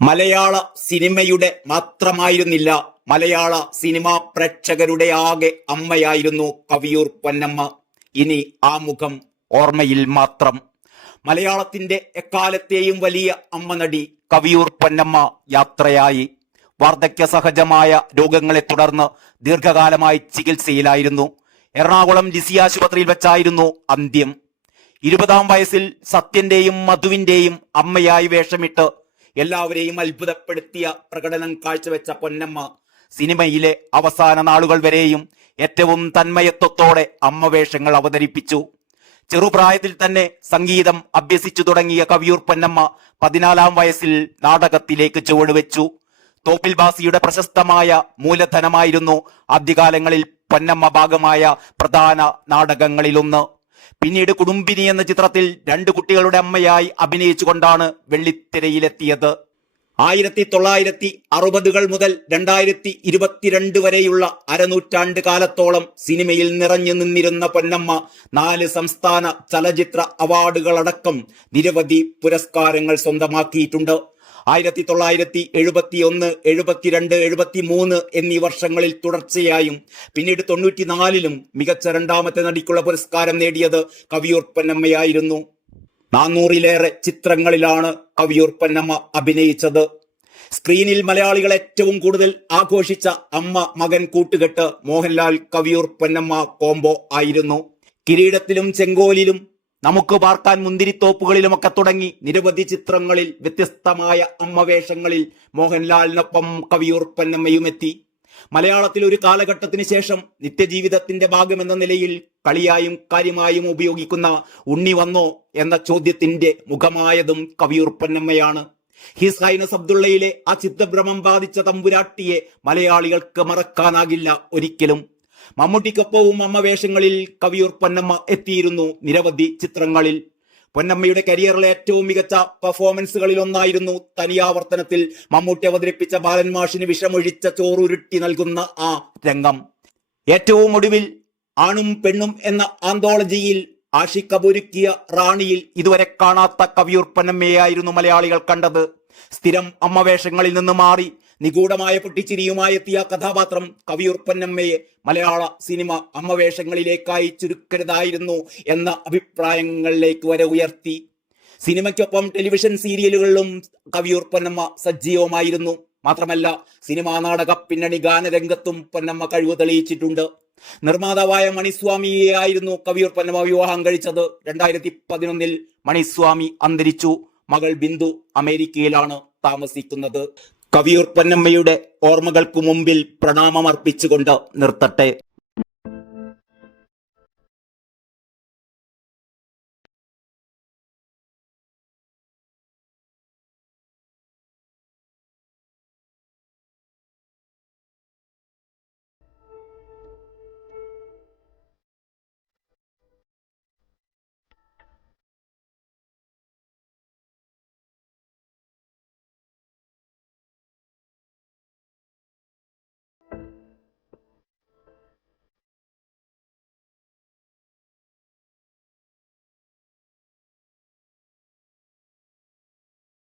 മലയാള സിനിമയുടെ മാത്രമായിരുന്നില്ല, മലയാള സിനിമാ പ്രേക്ഷകരുടെ ആകെ അമ്മയായിരുന്നു കവിയൂർ പൊന്നമ്മ. ഇനി ആ മുഖം ഓർമ്മയിൽ മാത്രം. മലയാളത്തിന്റെ എക്കാലത്തെയും വലിയ അമ്മ നടി കവിയൂർ പൊന്നമ്മ യാത്രയായി. വാർദ്ധക്യ സഹജമായ രോഗങ്ങളെ തുടർന്ന് ദീർഘകാലമായി ചികിത്സയിലായിരുന്നു. എറണാകുളം ലിസി ആശുപത്രിയിൽ വെച്ചായിരുന്നു അന്ത്യം. 20-ാം വയസ്സിൽ സത്യന്റെയും മധുവിന്റെയും അമ്മയായി വേഷമിട്ട് എല്ലാവരെയും അത്ഭുതപ്പെടുത്തിയ പ്രകടനം കാഴ്ചവെച്ച പൊന്നമ്മ സിനിമയിലെ അവസാന നാളുകൾ വരെയും ഏറ്റവും തന്മയത്വത്തോടെ അമ്മ വേഷങ്ങൾ അവതരിപ്പിച്ചു. ചെറുപ്രായത്തിൽ തന്നെ സംഗീതം അഭ്യസിച്ചു തുടങ്ങിയ കവിയൂർ പൊന്നമ്മ 14-ാം വയസ്സിൽ നാടകത്തിലേക്ക് ചുവടുവെച്ചു. തോപ്പിൽ ബാസിയുടെ പ്രശസ്തമായ മൂലധനമായിരുന്നു ആദ്യകാലങ്ങളിൽ പൊന്നമ്മ ഭാഗമായ പ്രധാന നാടകങ്ങളിലൊന്ന്. പിന്നീട് കുടുംബിനി എന്ന ചിത്രത്തിൽ 2 കുട്ടികളുടെ അമ്മയായി അഭിനയിച്ചുകൊണ്ടാണ് വെള്ളിത്തിരയിലെത്തിയത്. 1960-കൾ മുതൽ 2022 വരെയുള്ള അരനൂറ്റാണ്ട് കാലത്തോളം സിനിമയിൽ നിറഞ്ഞു നിന്നിരുന്ന പൊന്നമ്മ 4 സംസ്ഥാന ചലച്ചിത്ര അവാർഡുകളടക്കം നിരവധി പുരസ്കാരങ്ങൾ സ്വന്തമാക്കിയിട്ടുണ്ട്. 1971, 72, 73 എന്നീ വർഷങ്ങളിൽ തുടർച്ചയായും പിന്നീട് 94-ലും മികച്ച 2ാമത്തെ നടിക്കുള്ള പുരസ്കാരം നേടിയത് കവിയൂർ പൊന്നമ്മയായിരുന്നു. 400-ലേറെ ചിത്രങ്ങളിലാണ് കവിയൂർ പൊന്നമ്മ അഭിനയിച്ചത്. സ്ക്രീനിൽ മലയാളികൾ ഏറ്റവും കൂടുതൽ ആഘോഷിച്ച അമ്മ മകൻ കൂട്ടുകെട്ട് മോഹൻലാൽ കവിയൂർ പൊന്നമ്മ കോംബോ ആയിരുന്നു. കിരീടത്തിലും ചെങ്കോലിലും നമുക്ക് പാർക്കാൻ മുന്തിരിത്തോപ്പുകളിലുമൊക്കെ തുടങ്ങി നിരവധി ചിത്രങ്ങളിൽ വ്യത്യസ്തമായ അമ്മ വേഷങ്ങളിൽ മോഹൻലാലിനൊപ്പം കവിയൂർ പൊന്നമ്മയും എത്തി. മലയാളത്തിൽ ഒരു കാലഘട്ടത്തിന് ശേഷം നിത്യജീവിതത്തിന്റെ ഭാഗമെന്ന നിലയിൽ കളിയായും കാര്യമായും ഉപയോഗിക്കുന്ന ഉണ്ണി വന്നോ എന്ന ചോദ്യത്തിന്റെ മുഖമായതും കവിയൂർ പൊന്നമ്മയാണ്. ഹിസ് ഹൈനസ് അബ്ദുള്ളയിലെ ആ ചിത്തഭ്രമം ബാധിച്ച തമ്പുരാട്ടിയെ മലയാളികൾക്ക് മറക്കാനാകില്ല ഒരിക്കലും. മമ്മൂട്ടിക്കൊപ്പവും അമ്മ വേഷങ്ങളിൽ കവിയൂർ പൊന്നമ്മ എത്തിയിരുന്നു നിരവധി ചിത്രങ്ങളിൽ. പൊന്നമ്മയുടെ കരിയറിലെ ഏറ്റവും മികച്ച പെർഫോമൻസുകളിൽ ഒന്നായിരുന്നു തനിയാവർത്തനത്തിൽ മമ്മൂട്ടി അവതരിപ്പിച്ച ബാലൻ മാഷിന് വിഷമൊഴിച്ച ചോറുരുട്ടി നൽകുന്ന ആ രംഗം. ഏറ്റവും ഒടുവിൽ ആണും പെണ്ണും എന്ന ആന്തോളജിയിൽ ആഷിഖ് കപൂരുക്കിയ റാണിയിൽ ഇതുവരെ കാണാത്ത കവിയൂർ പൊന്നമ്മയായിരുന്നു മലയാളികൾ കണ്ടത്. സ്ഥിരം അമ്മ വേഷങ്ങളിൽ നിന്ന് മാറി നിഗൂഢമായ പൊട്ടിച്ചിരിയുമായി എത്തിയ കഥാപാത്രം കവിയൂർ പൊന്നമ്മയെ മലയാള സിനിമ അമ്മ വേഷങ്ങളിലേക്കായി ചുരുക്കരുതായിരുന്നു എന്ന അഭിപ്രായങ്ങളിലേക്ക് വരെ ഉയർത്തി. സിനിമയ്ക്കൊപ്പം ടെലിവിഷൻ സീരിയലുകളിലും കവിയൂർ പൊന്നമ്മ സജീവമായിരുന്നു. മാത്രമല്ല സിനിമാ നാടക പിന്നണി ഗാനരംഗത്തും പൊന്നമ്മ കഴിവ് തെളിയിച്ചിട്ടുണ്ട്. നിർമ്മാതാവായ മണിസ്വാമിയെയായിരുന്നു കവിയൂർ പൊന്നമ്മ വിവാഹം കഴിച്ചത്. 2011-ൽ മണിസ്വാമി അന്തരിച്ചു. മകൾ ബിന്ദു അമേരിക്കയിലാണ് താമസിക്കുന്നത്. കവിയൂർ പൊന്നമ്മയുടെ ഓർമ്മകൾക്കു മുമ്പിൽ പ്രണാമമർപ്പിച്ചുകൊണ്ട് നിർത്തട്ടെ.